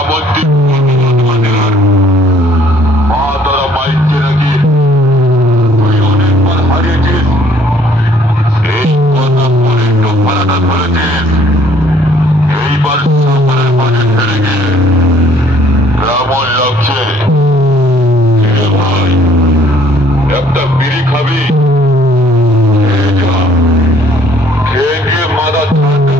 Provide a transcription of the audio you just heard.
শ্রাবন্তী মা তারা মাইকে নাকি তুই অনেকবার হারিয়েছিস, এই কথা পরে একটু ফারাদা ধরেছিস। এইবার সফরের মাঝে ছেড়ে গিয়ে কেমন লাগছে? ভাই একটা বিড়ি খাবি? খেয়ে গিয়ে মাথা ঠান্ডা